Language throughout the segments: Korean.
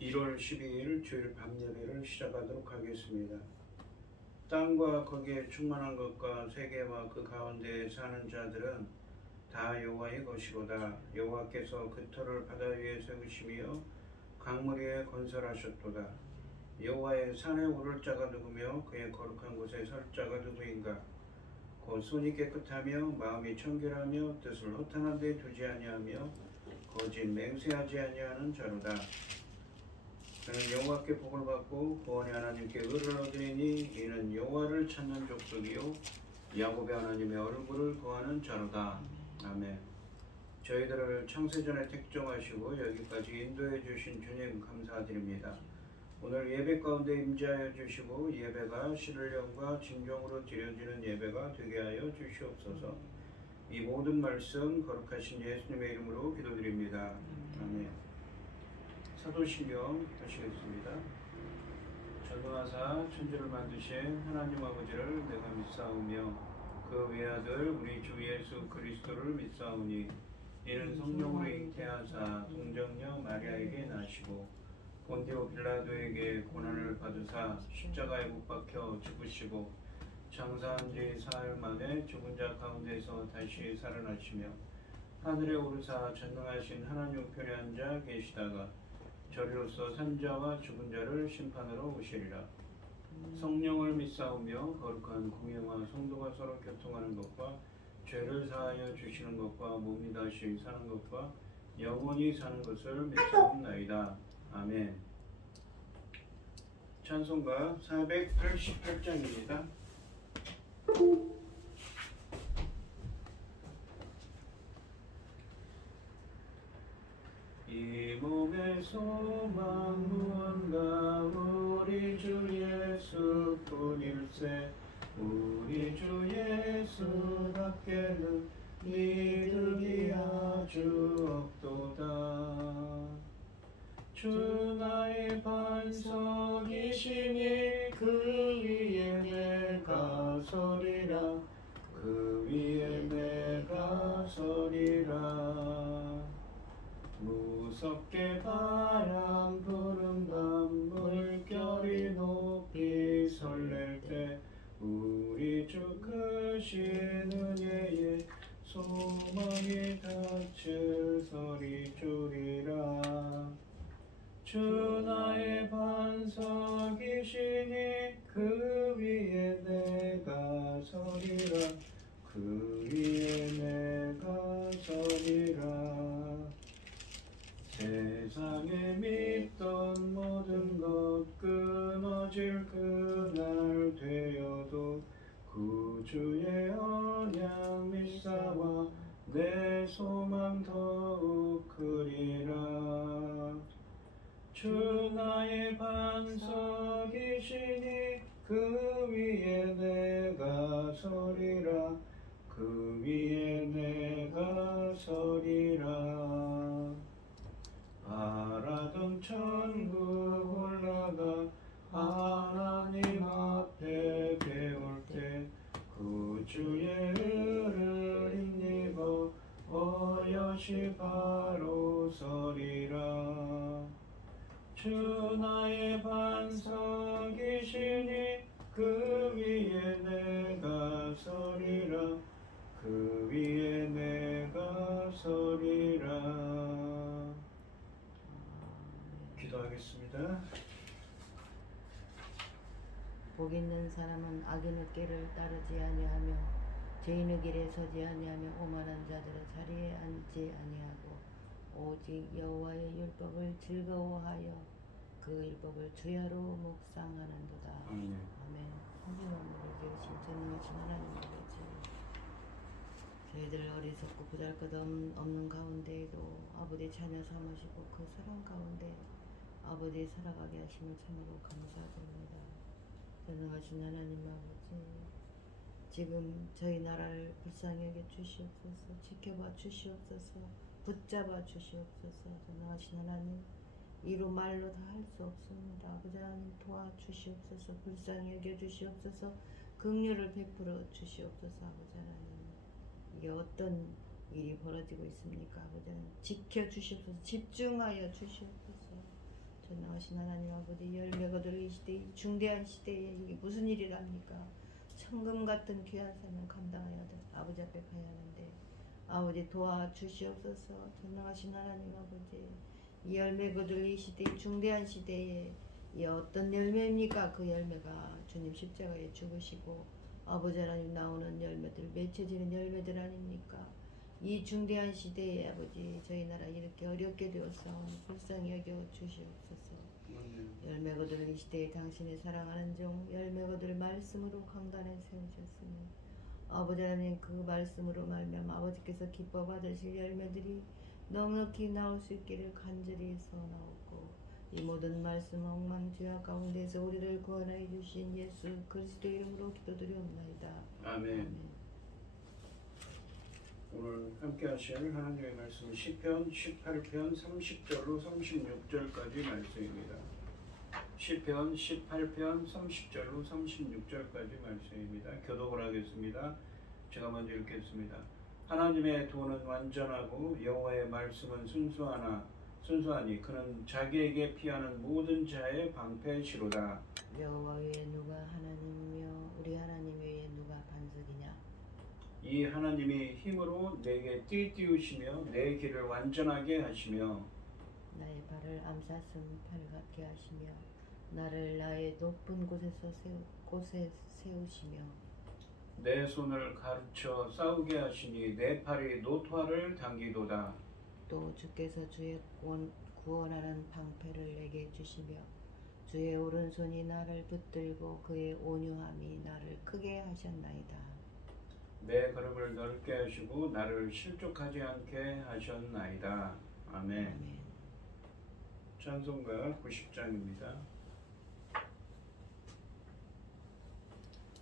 1월 12일 주일 밤예배를 시작하도록 하겠습니다. 땅과 거기에 충만한 것과 세계와 그 가운데에 사는 자들은 다 여호와의 것이로다. 여호와께서 그 터를 바다 위에 세우시며 강물 위에 건설하셨도다. 여호와의 산에 오를 자가 누구며 그의 거룩한 곳에 설 자가 누구인가? 곧 손이 깨끗하며 마음이 청결하며 뜻을 허탄한 데 두지 아니하며 거짓 맹세하지 아니하는 자로다. 그는 여호와께 복을 받고 구원의 하나님께 의를 얻으리니 이는 여호와를 찾는 족속이요 야곱의 하나님의 얼굴을 구하는 자로다. 아멘. 저희들을 창세전에 택정하시고 여기까지 인도해 주신 주님 감사드립니다. 오늘 예배 가운데 임재하여 주시고 예배가 신령과 진정으로 드려지는 예배가 되게 하여 주시옵소서. 이 모든 말씀 거룩하신 예수님의 이름으로 기도드립니다. 아멘. 사도신경 하시겠습니다. 전능하사 천지를 만드신 하나님 아버지를 내가 믿사오며 그 외아들 우리 주 예수 그리스도를 믿사오니 이는 성령으로 잉태하사 동정녀 마리아에게 나시고 본디오 빌라도에게 고난을 받으사 십자가에 못 박혀 죽으시고 장사한 지 사흘 만에 죽은 자 가운데서 다시 살아나시며 하늘에 오르사 전능하신 하나님 우편에 앉아 계시다가 저리로서 산자와 죽은 자를 심판하러 오시리라. 성령을 믿사오며 거룩한 공예와 성도가 서로 교통하는 것과 죄를 사하여 주시는 것과 몸이 다시 사는 것과 영원히 사는 것을 믿사옵나이다. 아멘. 찬송가 488장입니다. 이 몸의 소망 무언가 우리 주 예수뿐일세. 우리 주 예수밖에는 믿음이 아주 없도다. 주 나의 반석이시니 그 위에 내가 서리라. 그 위에 내가 서리라. 무섭게 바람 부는 밤 물결이 높이 설렐 때 우리 주 크신 은혜에 소망이 닿을 서리 주리라. 주 나의 반석이시니 그 위에 내가 서리라. 그 위에 내가 서리라. 세상에 믿던 모든 것 끊어질 그날 되어도 구주의 언약 믿사와 내 소망 더욱 크리라. 주 나의 반석이시니 그 위에 내가 서리라. 그 위에 내가 서리라. 바라던 천국 올라가 하나님 앞에 배울 때 구주의 의를 힘입어 어여시 바로 서리라. 주 나의 반석이시니 그 위에 내가 서리라. 그 위에 내가 서리라. 기도하겠습니다. 복 있는 사람은 악인의 길을 따르지 아니하며 죄인의 길에 서지 아니하며 오만한 자들의 자리에 앉지 아니하고 오직 여호와의 율법을 즐거워하여 그 율법을 주야로 묵상하는도다. 아멘. 성경을 지으신 전능하신 하나님 아버지, 저희들 어리석고 보잘것없는 가운데에도 아버지 자녀 삼으시고 그 사랑 가운데 아버지 살아가게 하심을 참으로 감사드립니다. 전능하신 하나님 아버지, 지금 저희 나라를 불쌍히 여겨 주시옵소서. 지켜봐 주시옵소서. 붙잡아 주시옵소서. 전능하신 하나님, 이로 말로 다 할 수 없습니다. 아버지 하나님 도와주시옵소서. 불쌍히 여겨 주시옵소서. 긍휼을 베풀어 주시옵소서. 아버지 하나님, 이게 어떤 일이 벌어지고 있습니까? 아버지 하나님 지켜 주시옵소서. 집중하여 주시옵소서. 전능하신 하나님 아버지, 열매가 들이 시대, 이 중대한 시대에 이게 무슨 일이랍니까? 천금 같은 귀한 삶을 감당하여 아버지 앞에 가야 하는데 아버지 도와주시옵소서. 전능하신 하나님 아버지, 이 열매가 들이 시대, 이 중대한 시대에 이 어떤 열매입니까? 그 열매가 주님 십자가에 죽으시고 아버지 하나님 나오는 열매들, 맺혀지는 열매들 아닙니까? 이 중대한 시대에 아버지, 저희 나라 이렇게 어렵게 되어서 불쌍히 여겨 주시옵소서. 열매 거둘 이 시대에 당신의 사랑하는 종 열매 거둘 말씀으로 강단에 세우셨으니 아버지 하나님, 그 말씀으로 말미암아 아버지께서 기뻐 받으실 열매들이 넉넉히 나올 수 있기를 간절히 소원하옵고, 이 모든 말씀 엉망죄악 가운데서 우리를 구원하여 주신 예수 그리스도 이름으로 기도드리옵나이다. 아멘. 오늘 함께 하실 하나님의 말씀은 시편 18편 30절로 36절까지 말씀입니다. 시편 18편 30절로 36절까지 말씀입니다. 교독을 하겠습니다. 제가 먼저 읽겠습니다. 하나님의 도는 완전하고 여호와의 말씀은 순수하니 그는 자기에게 피하는 모든 자의 방패시로다. 여호와 외에 누가 하나님이며 우리 하나님 외에 누가 반석이냐? 이 하나님이 힘으로 내게 띠띠우시며 내 길을 완전하게 하시며 나의 발을 암사슴 팔 같게 하시며 나를 나의 높은 곳에서 세우시며 내 손을 가르쳐 싸우게 하시니 내 팔이 노토화를 당기도다. 또 주께서 주의 구원하는 방패를 내게 주시며 주의 오른손이 나를 붙들고 그의 온유함이 나를 크게 하셨나이다. 내 걸음을 넓게 하시고 나를 실족하지 않게 하셨나이다. 아멘. 아멘. 찬송가 90장입니다.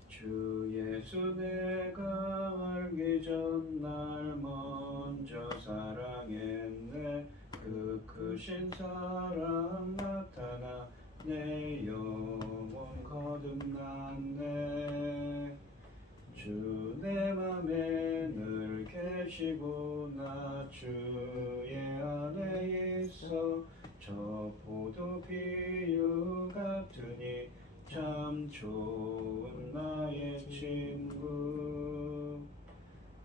주 예수 내가 알기 전 날 먼저 사랑했네. 그 크신 사랑 나타나 내 영혼 거듭났네. 주 내 맘에 늘 계시고 나 주의 안에 있어 저 포도 비유 같으니 참 좋은 나의 친구.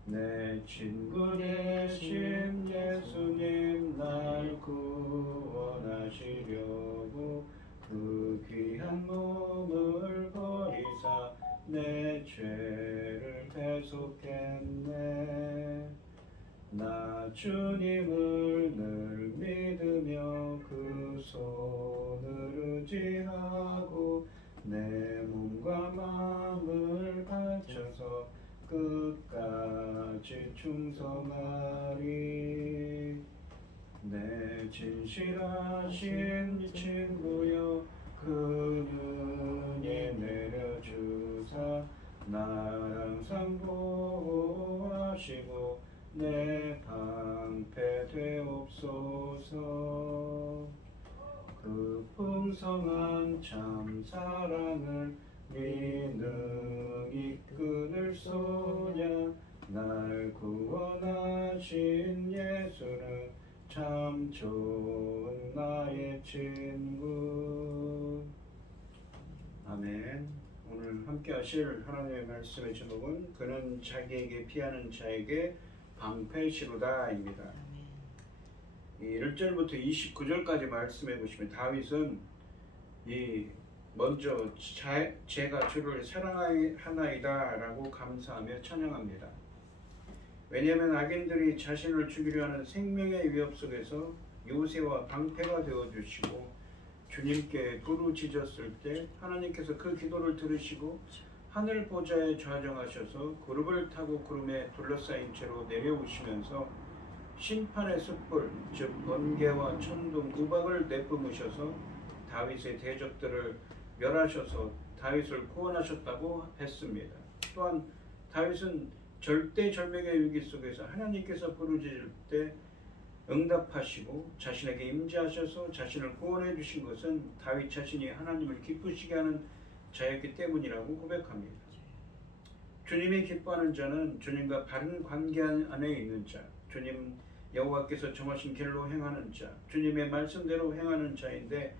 내 친구 되신 예수님 날 구원하시려고 그 귀한 몸을 버리사 내 죄를 대속했네. 나 주님을 늘 믿으며 그 손을 의지하고 내 몸과 마음을 바쳐서 끝까지 충성하리. 내 진실하신 친구여 그 눈에 내려주사 나를 항상 보호하시고 내 방패 되옵소서. 그 풍성한 참 사랑을 능히 끊을 소냐. 날 구원하신 예수는 참 좋은 나의 친구. 아멘. 오늘 함께 하실 하나님의 말씀의 제목은 그는 자기에게 피하는 자에게 방패시로다입니다. 이 1절부터 29절까지 말씀해 보시면 다윗은 먼저 제가 주를 사랑하나이다 라고 감사하며 찬양합니다. 왜냐하면 악인들이 자신을 죽이려 하는 생명의 위협 속에서 요새와 방패가 되어주시고 주님께 부르짖었을 때 하나님께서 그 기도를 들으시고 하늘 보좌에 좌정하셔서 구름을 타고 구름에 둘러싸인 채로 내려오시면서 심판의 숯불 즉 번개와 천둥 우박을 내뿜으셔서 다윗의 대적들을 멸하셔서 다윗을 구원하셨다고 했습니다. 또한 다윗은 절대절명의 위기 속에서 하나님께서 부르짖을 때 응답하시고 자신에게 임재하셔서 자신을 구원해 주신 것은 다윗 자신이 하나님을 기쁘시게 하는 자였기 때문이라고 고백합니다. 주님이 기뻐하는 자는 주님과 바른 관계 안에 있는 자, 주님 여호와께서 정하신 길로 행하는 자, 주님의 말씀대로 행하는 자인데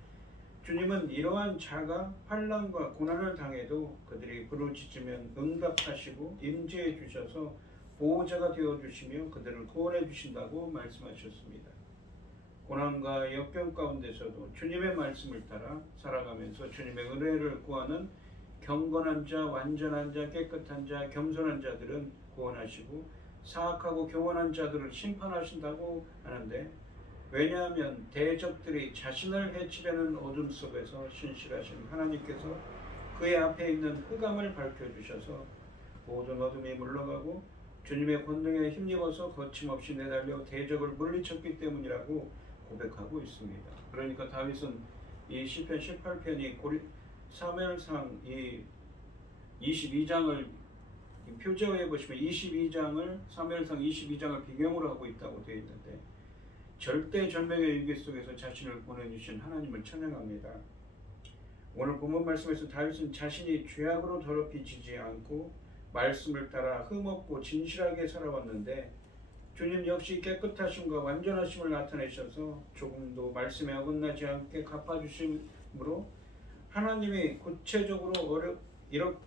주님은 이러한 자가 환난과 고난을 당해도 그들이 부르짖으면 응답하시고 임재해 주셔서 보호자가 되어주시며 그들을 구원해 주신다고 말씀하셨습니다. 고난과 역경 가운데서도 주님의 말씀을 따라 살아가면서 주님의 은혜를 구하는 경건한 자, 완전한 자, 깨끗한 자, 겸손한 자들은 구원하시고 사악하고 교만한 자들을 심판하신다고 하는데, 왜냐하면 대적들이 자신을 해치려는 어둠 속에서 신실하신 하나님께서 그의 앞에 있는 흑암을 밝혀주셔서 모든 어둠이 물러가고 주님의 권능에 힘입어서 거침없이 내달려 대적을 물리쳤기 때문이라고 고백하고 있습니다. 그러니까 다윗은 이 시편 18편이 사무엘상 이 22장을 표제해 보시면 22장을 사무엘상 22장을 배경으로 하고 있다고 되어 있는데, 절대절명의 위기 속에서 자신을 보내주신 하나님을 찬양합니다. 오늘 본문 말씀에서 다윗은 자신이 죄악으로 더럽히지지 않고 말씀을 따라 흠없고 진실하게 살아왔는데, 주님 역시 깨끗하심과 완전하심을 나타내셔서 조금도 말씀에 어긋나지 않게 갚아주심으로 하나님이 구체적으로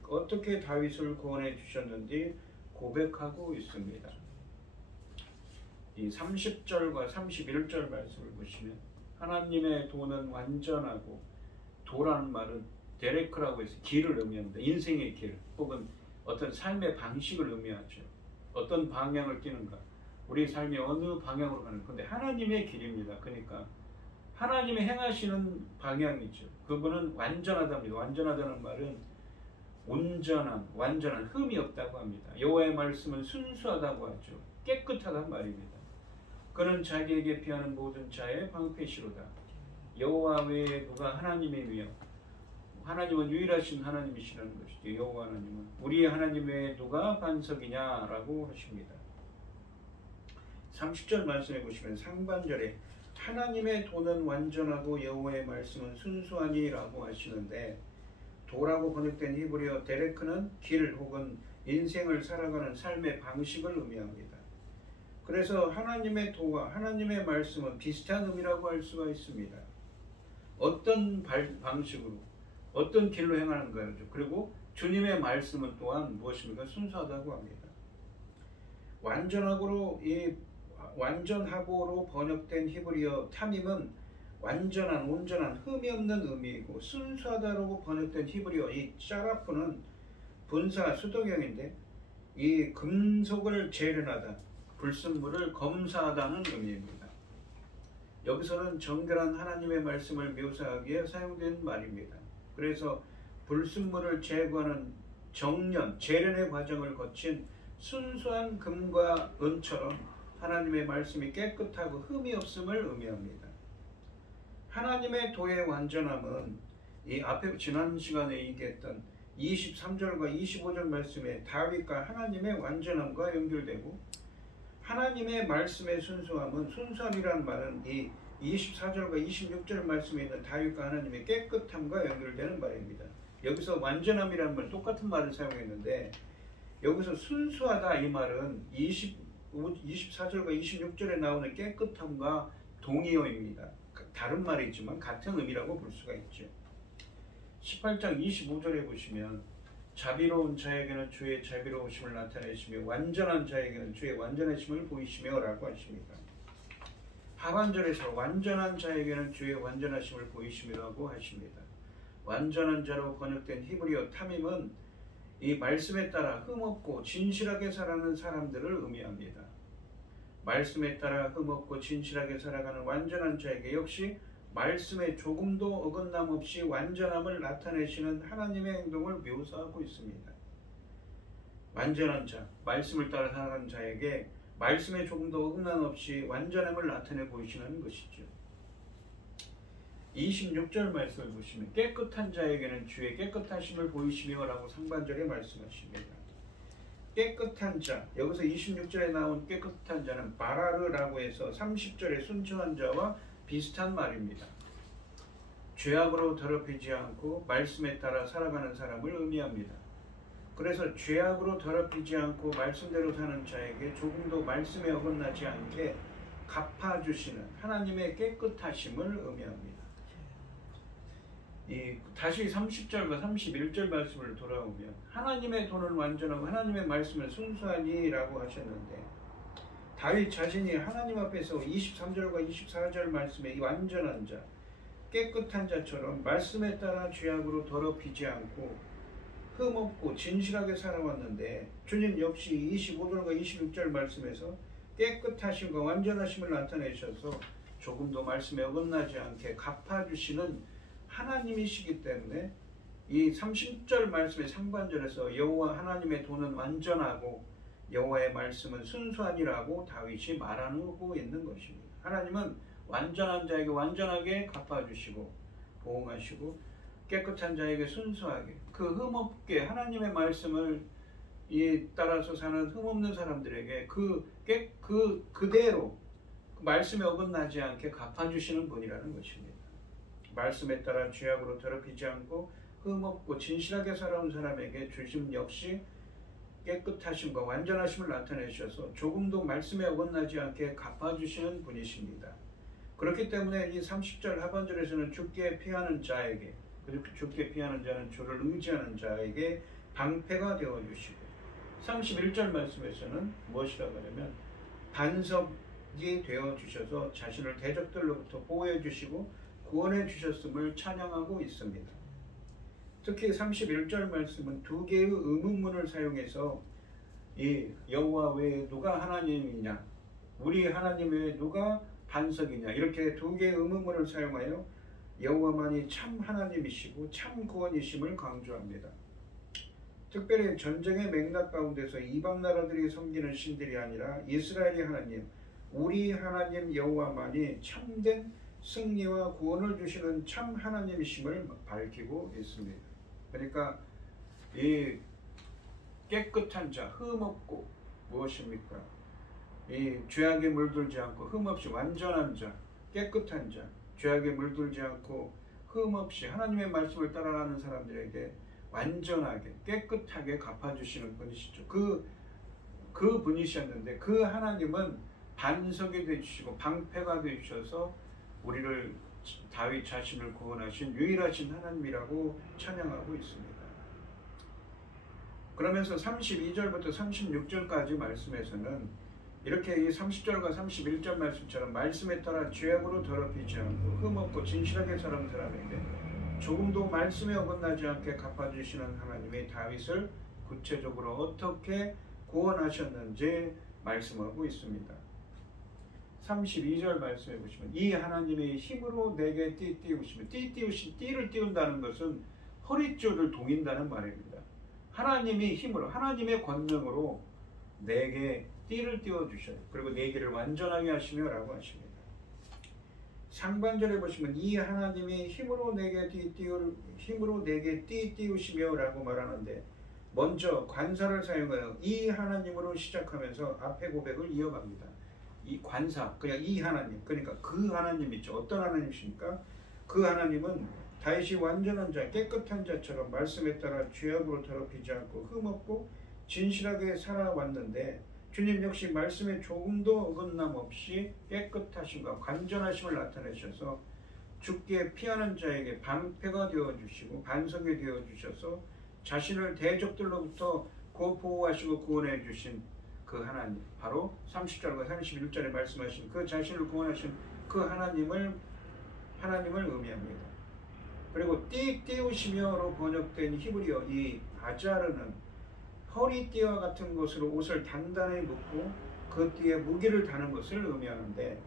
어떻게 다윗을 구원해 주셨는지 고백하고 있습니다. 이 30절과 31절 말씀을 보시면 하나님의 도는 완전하고, 도라는 말은 데레크라고 해서 길을 의미합니다. 인생의 길 혹은 어떤 삶의 방식을 의미하죠. 어떤 방향을 뛰는가, 우리 삶이 어느 방향으로 가는 건데 하나님의 길입니다. 그러니까 하나님이 행하시는 방향이죠. 그분은 완전하답니다. 완전하다는 말은 온전한, 완전한, 흠이 없다고 합니다. 여호와의 말씀은 순수하다고 하죠. 깨끗하단 말입니다. 그는 자기에게 피하는 모든 자의 방패시로다. 여호와 외에 누가 하나님이며, 하나님은 유일하신 하나님이시라는 것이죠. 여호와 하나님은 우리의 하나님 외에 누가 반석이냐라고 하십니다. 30절 말씀해 보시면 상반절에 하나님의 도는 완전하고 여호와의 말씀은 순수하니라고 하시는데, 도라고 번역된 히브리어 데레크는 길 혹은 인생을 살아가는 삶의 방식을 의미합니다. 그래서 하나님의 도와 하나님의 말씀은 비슷한 의미라고 할 수가 있습니다. 어떤 방식으로, 어떤 길로 행하는가요. 그리고 주님의 말씀은 또한 무엇입니까? 순수하다고 합니다. 완전하고로 번역된 히브리어 타밈은 완전한, 온전한, 흠이 없는 의미이고, 순수하다라고 번역된 히브리어 이 샤라프는 분사 수동형인데, 이 금속을 재련하다, 불순물을 검사하다는 의미입니다. 여기서는 정결한 하나님의 말씀을 묘사하기에 사용된 말입니다. 그래서 불순물을 제거하는 정련, 재련의 과정을 거친 순수한 금과 은처럼 하나님의 말씀이 깨끗하고 흠이 없음을 의미합니다. 하나님의 도의 완전함은 이 앞에 지난 시간에 얘기했던 23절과 25절 말씀에 다윗과 하나님의 완전함과 연결되고, 하나님의 말씀의 순수함은, 순수함이란 말은 이 24절과 26절 말씀에 있는 다윗과 하나님의 깨끗함과 연결되는 말입니다. 여기서 완전함이라는 말 똑같은 말을 사용했는데, 여기서 순수하다 이 말은 24절과 26절에 나오는 깨끗함과 동의어입니다. 다른 말이지만 같은 의미라고 볼 수가 있죠. 18장 25절에 보시면 자비로운 자에게는 주의 자비로우심을 나타내시며 완전한 자에게는 주의 완전하심을 보이시며 라고 하십니다. 하반절에서 완전한 자에게는 주의 완전하심을 보이시며라고 하십니다. 완전한 자로 번역된 히브리어 타밈은 이 말씀에 따라 흠없고 진실하게 살아가는 사람들을 의미합니다. 말씀에 따라 흠없고 진실하게 살아가는 완전한 자에게 역시 말씀에 조금도 어긋남 없이 완전함을 나타내시는 하나님의 행동을 묘사하고 있습니다. 완전한 자, 말씀을 따라 살아가는 자에게 말씀에 조금도 어긋남 없이 완전함을 나타내 보이시는 것이죠. 26절 말씀을 보시면 깨끗한 자에게는 주의 깨끗하심을 보이시며 라고 상반절에 말씀하십니다. 깨끗한 자, 여기서 26절에 나온 깨끗한 자는 바라르라고 해서 30절의 순수한 자와 비슷한 말입니다. 죄악으로 더럽히지 않고 말씀에 따라 살아가는 사람을 의미합니다. 그래서 죄악으로 더럽히지 않고 말씀대로 사는 자에게 조금도 말씀에 어긋나지 않게 갚아주시는 하나님의 깨끗하심을 의미합니다. 다시 30절과 31절 말씀을 돌아오면 하나님의 돈을 완전하고 하나님의 말씀을 순수하니라고 하셨는데, 다윗 자신이 하나님 앞에서 23절과 24절 말씀에 이 완전한 자, 깨끗한 자처럼 말씀에 따라 죄악으로 더럽히지 않고 흠없고 진실하게 살아왔는데, 주님 역시 25절과 26절 말씀에서 깨끗하심과 완전하심을 나타내셔서 조금도 말씀에 어긋나지 않게 갚아주시는 하나님이시기 때문에 이 30절 말씀의 상반절에서 여호와 하나님의 돈은 완전하고 여호와의 말씀은 순수하니라고 다윗이 말하고 있는 것입니다. 하나님은 완전한 자에게 완전하게 갚아주시고 보응하시고, 깨끗한 자에게 순수하게, 그 흠없게 하나님의 말씀을 따라서 사는 흠없는 사람들에게 그대로 말씀에 어긋나지 않게 갚아주시는 분이라는 것입니다. 말씀에 따라 죄악으로 더럽히지 않고 흠없고 진실하게 살아온 사람에게 주심 역시 깨끗하심과 완전하심을 나타내셔서 조금도 말씀에 어긋나지 않게 갚아주시는 분이십니다. 그렇기 때문에 이 30절 하반절에서는 죽게 피하는 자에게, 죽게 피하는 자는 주를 의지하는 자에게 방패가 되어주시고, 31절 말씀에서는 무엇이라고 하냐면 반석이 되어주셔서 자신을 대적들로부터 보호해주시고 구원해 주셨음을 찬양하고 있습니다. 특히 31절 말씀은 두 개의 의문문을 사용해서 이 여호와 외에 누가 하나님이냐, 우리 하나님 외에 누가 반석이냐, 이렇게 두 개의 의문문을 사용하여 여호와만이 참 하나님이시고 참 구원이심을 강조합니다. 특별히 전쟁의 맥락 가운데서 이방 나라들이 섬기는 신들이 아니라 이스라엘의 하나님, 우리 하나님 여호와만이 참된 승리와 구원을 주시는 참 하나님이심을 밝히고 있습니다. 그러니까 이 깨끗한 자, 흠없고 무엇입니까? 이 죄악에 물들지 않고 흠없이 완전한 자, 깨끗한 자, 죄악에 물들지 않고 흠없이 하나님의 말씀을 따라가는 사람들에게 완전하게 깨끗하게 갚아주시는 분이시죠. 그 분이셨는데, 그 하나님은 반석이 되주시고 방패가 되주셔서 우리를, 다윗 자신을 구원하신 유일하신 하나님이라고 찬양하고 있습니다. 그러면서 32절부터 36절까지 말씀에서는 이렇게 이 30절과 31절 말씀처럼 말씀에 따라 죄악으로 더럽히지 않고 흠없고 진실하게 살아온 사람에게 조금도 말씀에 어긋나지 않게 갚아주시는 하나님이 다윗을 구체적으로 어떻게 구원하셨는지 말씀하고 있습니다. 32절 말씀해 보시면 이 하나님의 힘으로 내게 띠 띄우시면, 띠를 띄운다는 것은 허릿줄을 동인다는 말입니다. 하나님이 힘으로, 하나님의 권능으로 내게 띠를 띄워주셔요. 그리고 내 길을 완전하게 하시며 라고 하십니다. 상반절에 보시면 이 하나님이 힘으로 내게 띠 띄우시며 라고 말하는데, 먼저 관사를 사용하여 이 하나님으로 시작하면서 앞에 고백을 이어갑니다. 이 관사, 그냥 이 하나님, 그러니까 그 하나님 있죠. 어떤 하나님이십니까? 그 하나님은 다윗이 완전한 자, 깨끗한 자처럼 말씀에 따라 죄악으로 더럽히지 않고 흠없고 진실하게 살아왔는데, 주님 역시 말씀에 조금도 어긋남 없이 깨끗하심과 완전하심을 나타내셔서 죽게 피하는 자에게 방패가 되어주시고 반석이 되어주셔서 자신을 대적들로부터 보호하시고 구원해 주신 그 하나님, 바로 30절과 31절에 말씀하신 그 자신을 구원하신 그 하나님을 의미합니다. 그리고 띄우시며로 번역된 히브리어 이 아자르는 허리띠와 같은 것으로 옷을 단단히 묶고 그 띠에 무기를 다는 것을 의미하는데,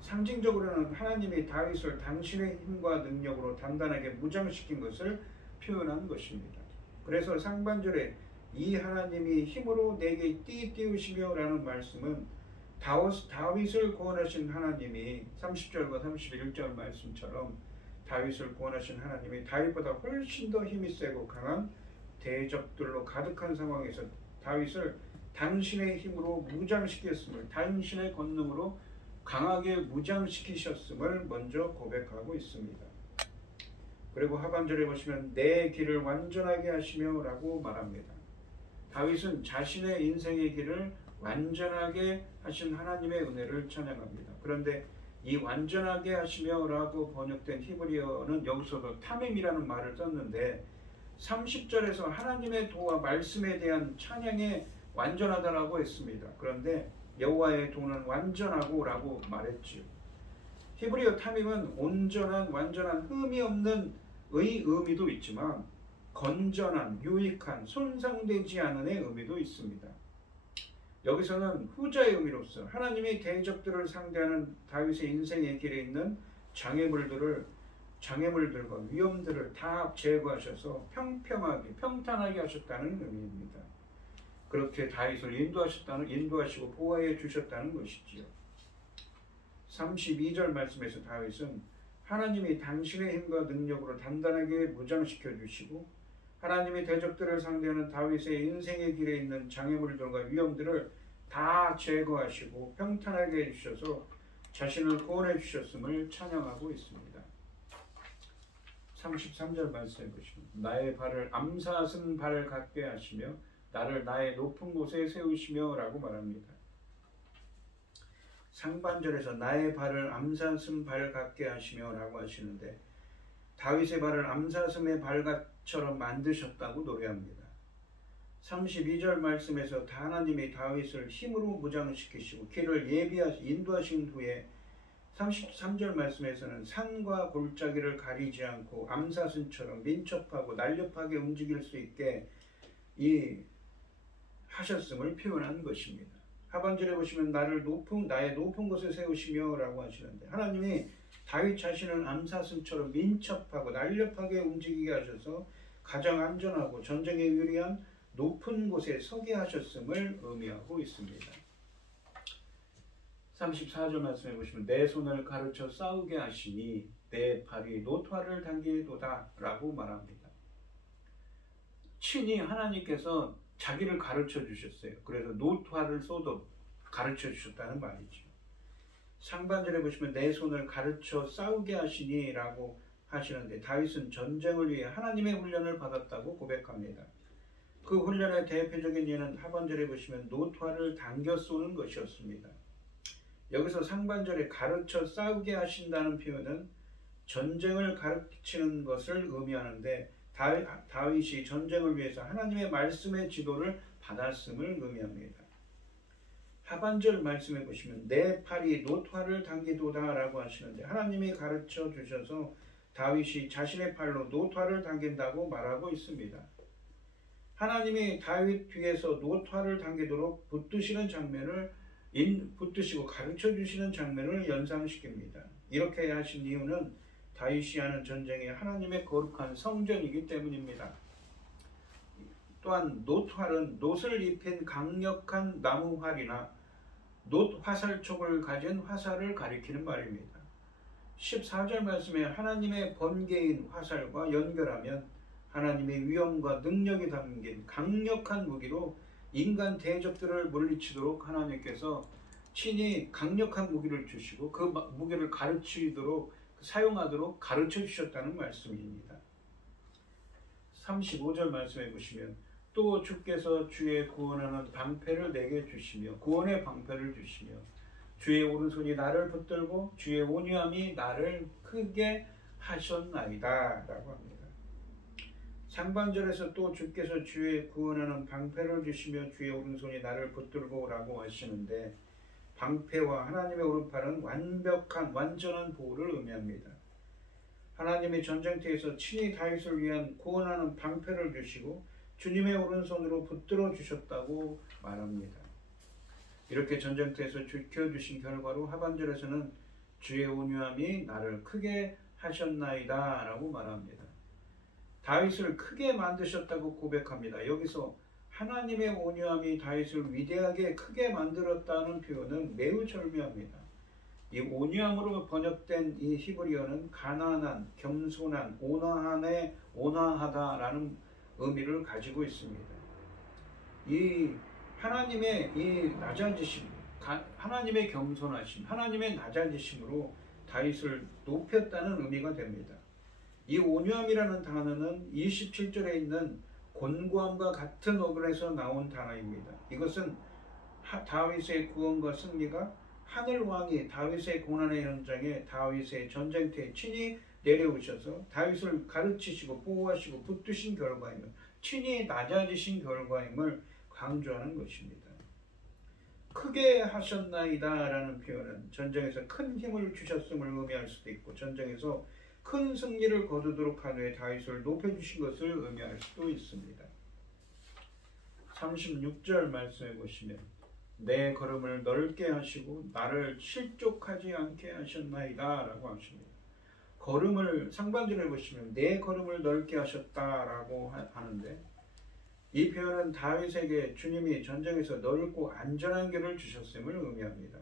상징적으로는 하나님이 다윗을 당신의 힘과 능력으로 단단하게 무장시킨 것을 표현한 것입니다. 그래서 상반절에 이 하나님이 힘으로 내게 띄우시며 라는 말씀은 다윗을 구원하신 하나님이 30절과 31절 말씀처럼 다윗을 구원하신 하나님이 다윗보다 훨씬 더 힘이 세고 강한 대적들로 가득한 상황에서 다윗을 당신의 힘으로 무장시켰음을, 당신의 권능으로 강하게 무장시키셨음을 먼저 고백하고 있습니다. 그리고 하반절에 보시면 내 길을 완전하게 하시며 라고 말합니다. 다윗은 자신의 인생의 길을 완전하게 하신 하나님의 은혜를 찬양합니다. 그런데 이 완전하게 하시며 라고 번역된 히브리어는 여기서도 타밈이라는 말을 썼는데 30절에서 하나님의 도와 말씀에 대한 찬양에 완전하다라고 했습니다. 그런데 여호와의 도는 완전하고 라고 말했지요. 히브리어 타밈은 온전한, 완전한, 흠이 없는 의 의미도 있지만 건전한, 유익한, 손상되지 않은의 의미도 있습니다. 여기서는 후자의 의미로서 하나님이 대적들을 상대하는 다윗의 인생의 길에 있는 장애물들과 위험들을 다 제거하셔서 평평하게, 평탄하게 하셨다는 의미입니다. 그렇게 다윗을 인도하시고 보호해 주셨다는 것이지요. 32절 말씀에서 다윗은 하나님이 당신의 힘과 능력으로 단단하게 무장시켜 주시고 하나님이 대적들을 상대하는 다윗의 인생의 길에 있는 장애물들과 위험들을 다 제거하시고 평탄하게 해주셔서 자신을 구원해 주셨음을 찬양하고 있습니다. 33절 말씀해 보시면 나의 발을 암사슴 발 같게 하시며 나를 나의 높은 곳에 세우시며 라고 말합니다. 상반절에서 나의 발을 암사슴 발 같게 하시며 라고 하시는데 다윗의 발을 암사슴의 발처럼 만드셨다고 노래합니다. 32절 말씀에서 하나님이 다윗을 힘으로 무장시키시고 길을 인도하신 후에 33절 말씀에서는 산과 골짜기를 가리지 않고 암사슴처럼 민첩하고 날렵하게 움직일 수 있게 하셨음을 표현한 것입니다. 하반절에 보시면 나의 높은 곳에 세우시며 라고 하시는데 하나님이 다윗 자신을 암사슴처럼 민첩하고 날렵하게 움직이게 하셔서 가장 안전하고 전쟁에 유리한 높은 곳에 서게 하셨음을 의미하고 있습니다. 34절 말씀해 보시면 내 손을 가르쳐 싸우게 하시니 내 팔이 노토화를 당기도다 라고 말합니다. 친히 하나님께서 자기를 가르쳐 주셨어요. 그래서 노토화를 쏘도 가르쳐 주셨다는 말이죠. 상반절에 보시면 내 손을 가르쳐 싸우게 하시니 라고 하시는데 다윗은 전쟁을 위해 하나님의 훈련을 받았다고 고백합니다. 그 훈련의 대표적인 예는 하반절에 보시면 노토화를 당겨 쏘는 것이었습니다. 여기서 상반절에 가르쳐 싸우게 하신다는 표현은 전쟁을 가르치는 것을 의미하는데 다윗이 전쟁을 위해서 하나님의 말씀의 지도를 받았음을 의미합니다. 하반절 말씀해 보시면 내 팔이 노토화를 당기도다 라고 하시는데 하나님이 가르쳐 주셔서 다윗이 자신의 팔로 노토화를 당긴다고 말하고 있습니다. 하나님이 다윗 뒤에서 노토화를 당기도록 붙드시고 가르쳐 주시는 장면을 연상시킵니다. 이렇게 하신 이유는 다윗이 하는 전쟁이 하나님의 거룩한 성전이기 때문입니다. 또한 노토활은 놋을 입힌 강력한 나무 활이나 놋 화살촉을 가진 화살을 가리키는 말입니다. 14절 말씀에 하나님의 번개인 화살과 연결하면 하나님의 위엄과 능력이 담긴 강력한 무기로 인간 대적들을 물리치도록 하나님께서 친히 강력한 무기를 주시고 그 무기를 사용하도록 가르쳐 주셨다는 말씀입니다. 35절 말씀해 보시면 또 주께서 주의 구원하는 방패를 내게 주시며 구원의 방패를 주시며 주의 오른손이 나를 붙들고 주의 온유함이 나를 크게 하셨나이다 라고 합니다. 상반절에서 또 주께서 주의 구원하는 방패를 주시며 주의 오른손이 나를 붙들고 라고 하시는데 방패와 하나님의 오른팔은 완전한 보호를 의미합니다. 하나님이 전쟁터에서 친히 다윗을 위한 구원하는 방패를 주시고 주님의 오른손으로 붙들어 주셨다고 말합니다. 이렇게 전쟁터에서 지켜주신 결과로 하반절에서는 주의 온유함이 나를 크게 하셨나이다 라고 말합니다. 다윗을 크게 만드셨다고 고백합니다. 여기서 하나님의 온유함이 다윗을 위대하게 크게 만들었다는 표현은 매우 절묘합니다. 이 온유함으로 번역된 이 히브리어는 가난한, 겸손한, 온화하다라는 의미를 가지고 있습니다. 이 하나님의 이 낮아지심, 하나님의 겸손하심, 하나님의 낮아지심으로 다윗을 높였다는 의미가 됩니다. 이 온유함이라는 단어는 27절에 있는 곤고함과 같은 어근에서 나온 단어입니다. 이것은 다윗의 구원과 승리가 하늘 왕이 다윗의 고난의 현장에 다윗의 전쟁터에 친히 내려오셔서 다윗을 가르치시고 보호하시고 붙드신 결과임을, 친히 낮아지신 결과임을 강조하는 것입니다. 크게 하셨나이다 라는 표현은 전쟁에서 큰 힘을 주셨음을 의미할 수도 있고, 전쟁에서 큰 승리를 거두도록 한 후에 다윗을 높여주신 것을 의미할 수도 있습니다. 36절 말씀해 보시면 내 걸음을 넓게 하시고 나를 실족하지 않게 하셨나이다 라고 하십니다. 걸음을 상반절에 보시면 내 걸음을 넓게 하셨다라고 하는데, 이 표현은 다윗에게 주님이 전쟁에서 넓고 안전한 길을 주셨음을 의미합니다.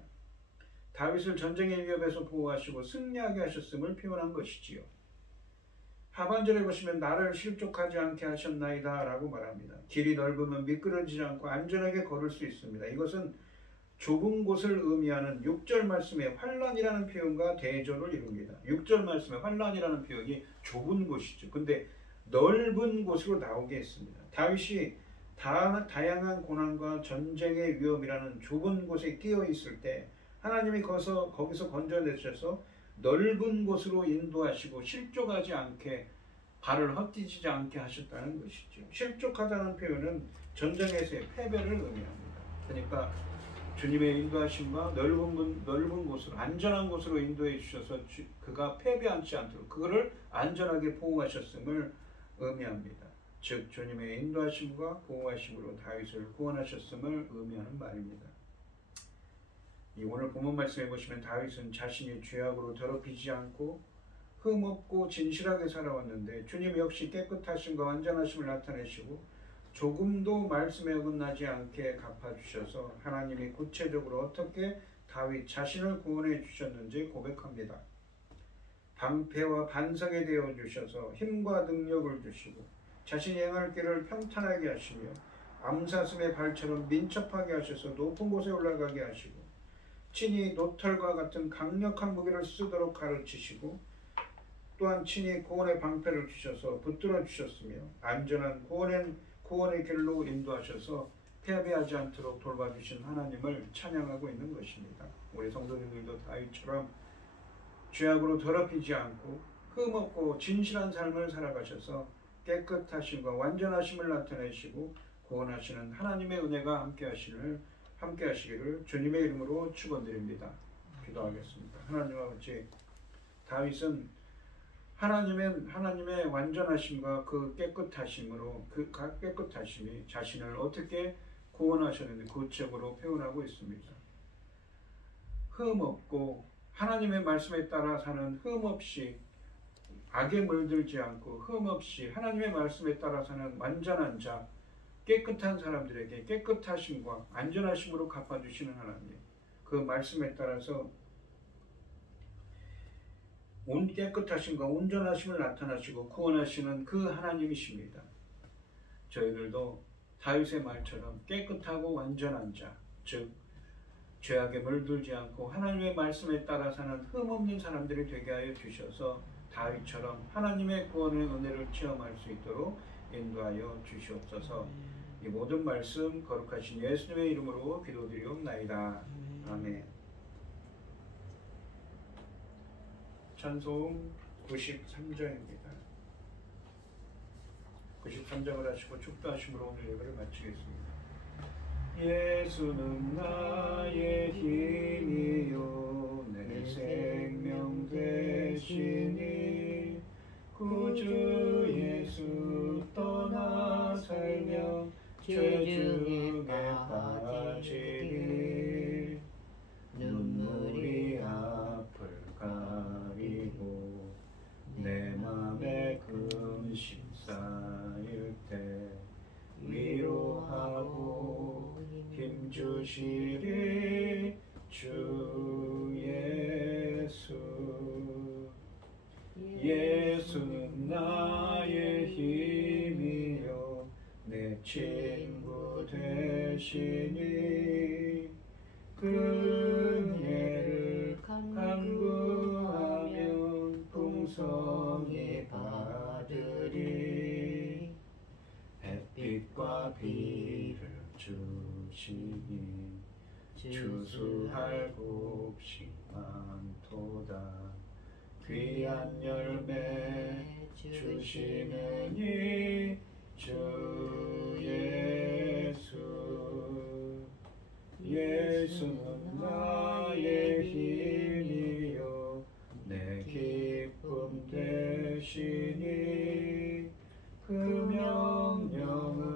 다윗을 전쟁의 위협에서 보호하시고 승리하게 하셨음을 표현한 것이지요. 하반절에 보시면 나를 실족하지 않게 하셨나이다 라고 말합니다. 길이 넓으면 미끄러지지 않고 안전하게 걸을 수 있습니다. 이것은 좁은 곳을 의미하는 6절 말씀의 환란이라는 표현과 대조를 이룹니다. 6절 말씀의 환란이라는 표현이 좁은 곳이죠. 근데 넓은 곳으로 나오게 했습니다. 다윗이 다양한 고난과 전쟁의 위험이라는 좁은 곳에 끼어 있을 때 하나님이 거기서 건져내셔서 넓은 곳으로 인도하시고 실족하지 않게, 발을 헛디지지 않게 하셨다는 것이죠. 실족하다는 표현은 전쟁에서의 패배를 의미합니다. 그러니까 주님의 인도하심과 넓은 곳으로, 안전한 곳으로 인도해 주셔서 그가 패배하지 않도록 그거를 안전하게 보호하셨음을 의미합니다. 즉 주님의 인도하심과 보호하심으로 다윗을 구원하셨음을 의미하는 말입니다. 이 오늘 본문 말씀해 보시면 다윗은 자신이 죄악으로 더럽히지 않고 흠없고 진실하게 살아왔는데 주님 역시 깨끗하심과 완전하심을 나타내시고 조금도 말씀에 어긋나지 않게 갚아주셔서 하나님이 구체적으로 어떻게 다윗 자신을 구원해 주셨는지 고백합니다. 방패와 반석이 되어 주셔서 힘과 능력을 주시고 자신이 행할 길을 평탄하게 하시며 암사슴의 발처럼 민첩하게 하셔서 높은 곳에 올라가게 하시고 친히 노털과 같은 강력한 무기를 쓰도록 가르치시고 또한 친히 구원의 방패를 주셔서 붙들어 주셨으며 안전한 구원의 길로 인도하셔서 패배하지 않도록 돌봐주신 하나님을 찬양하고 있는 것입니다. 우리 성도님들도 다윗처럼 죄악으로 더럽히지 않고 흠없고 진실한 삶을 살아가셔서 깨끗하심과 완전하심을 나타내시고 구원하시는 하나님의 은혜가 함께하시기를 주님의 이름으로 축원드립니다. 기도하겠습니다. 하나님 아버지, 다윗은 하나님의 완전하심과 그 깨끗하심으로 그 깨끗하심이 자신을 어떻게 구원하셨는지 구체적으로 표현하고 있습니다. 흠없고 하나님의 말씀에 따라 사는 흠없이 악에 물들지 않고 흠없이 하나님의 말씀에 따라 사는 완전한 자, 깨끗한 사람들에게 깨끗하심과 안전하심으로 갚아주시는 하나님, 그 말씀에 따라서 깨끗하심과 온전하심을 나타나시고 구원하시는 그 하나님이십니다. 저희들도 다윗의 말처럼 깨끗하고 완전한 자, 즉 죄악에 물들지 않고 하나님의 말씀에 따라 사는 흠없는 사람들이 되게 하여 주셔서 다윗처럼 하나님의 구원의 은혜를 체험할 수 있도록 인도하여 주시옵소서. 이 모든 말씀 거룩하신 예수님의 이름으로 기도드리옵나이다. 아멘. 찬송 93장입니다. 93장을 하시고 축도하심으로 오늘 예배를 마치겠습니다. 예수는 나의 힘이요 내 생명 되시니 구주 예수 떠나 살며 죄 중에 빠지니 눈물이 앞을 가리고 내 맘에 근심 쌓일 때 위로하고 힘주시리 주 예수. 예수는 나의 힘이요 내 친구 되시니 그네를 간구하면 풍성히 받으리. 햇빛과 비를 주시니 주수할 곡식 많도다. 귀한 열매 주시느니 주 예수. 예수는 나의 힘이요 내 기쁨 되시니 그 명령을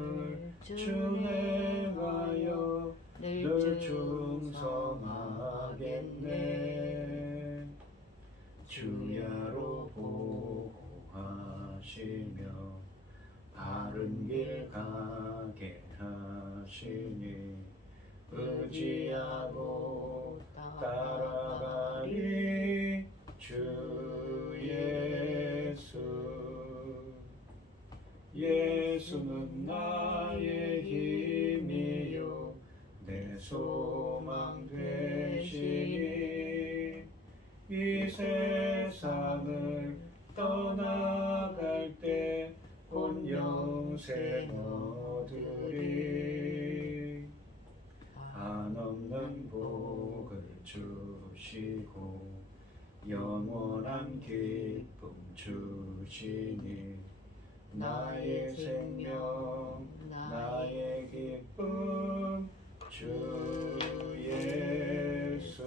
준행하여 늘 충성하겠네. 주야로 보호하시며 바른 길 가게 하시니 의지하고 따라가리 주 예수. 예수는 나의 힘이요 내 소망 되시니 이 세상을 떠나갈 때 곧 영생 얻으리. 한없는 복을 주시고 영원한 기쁨 주시니 나의 생명 나의 기쁨 주 예수.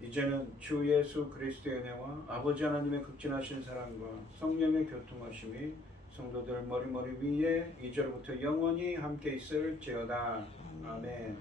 이제는 주 예수 그리스도의 은혜와 아버지 하나님의 극진하신 사랑과 성령의 교통하심이 성도들 머리머리 위에 이제로부터 영원히 함께 있을지어다. 아멘.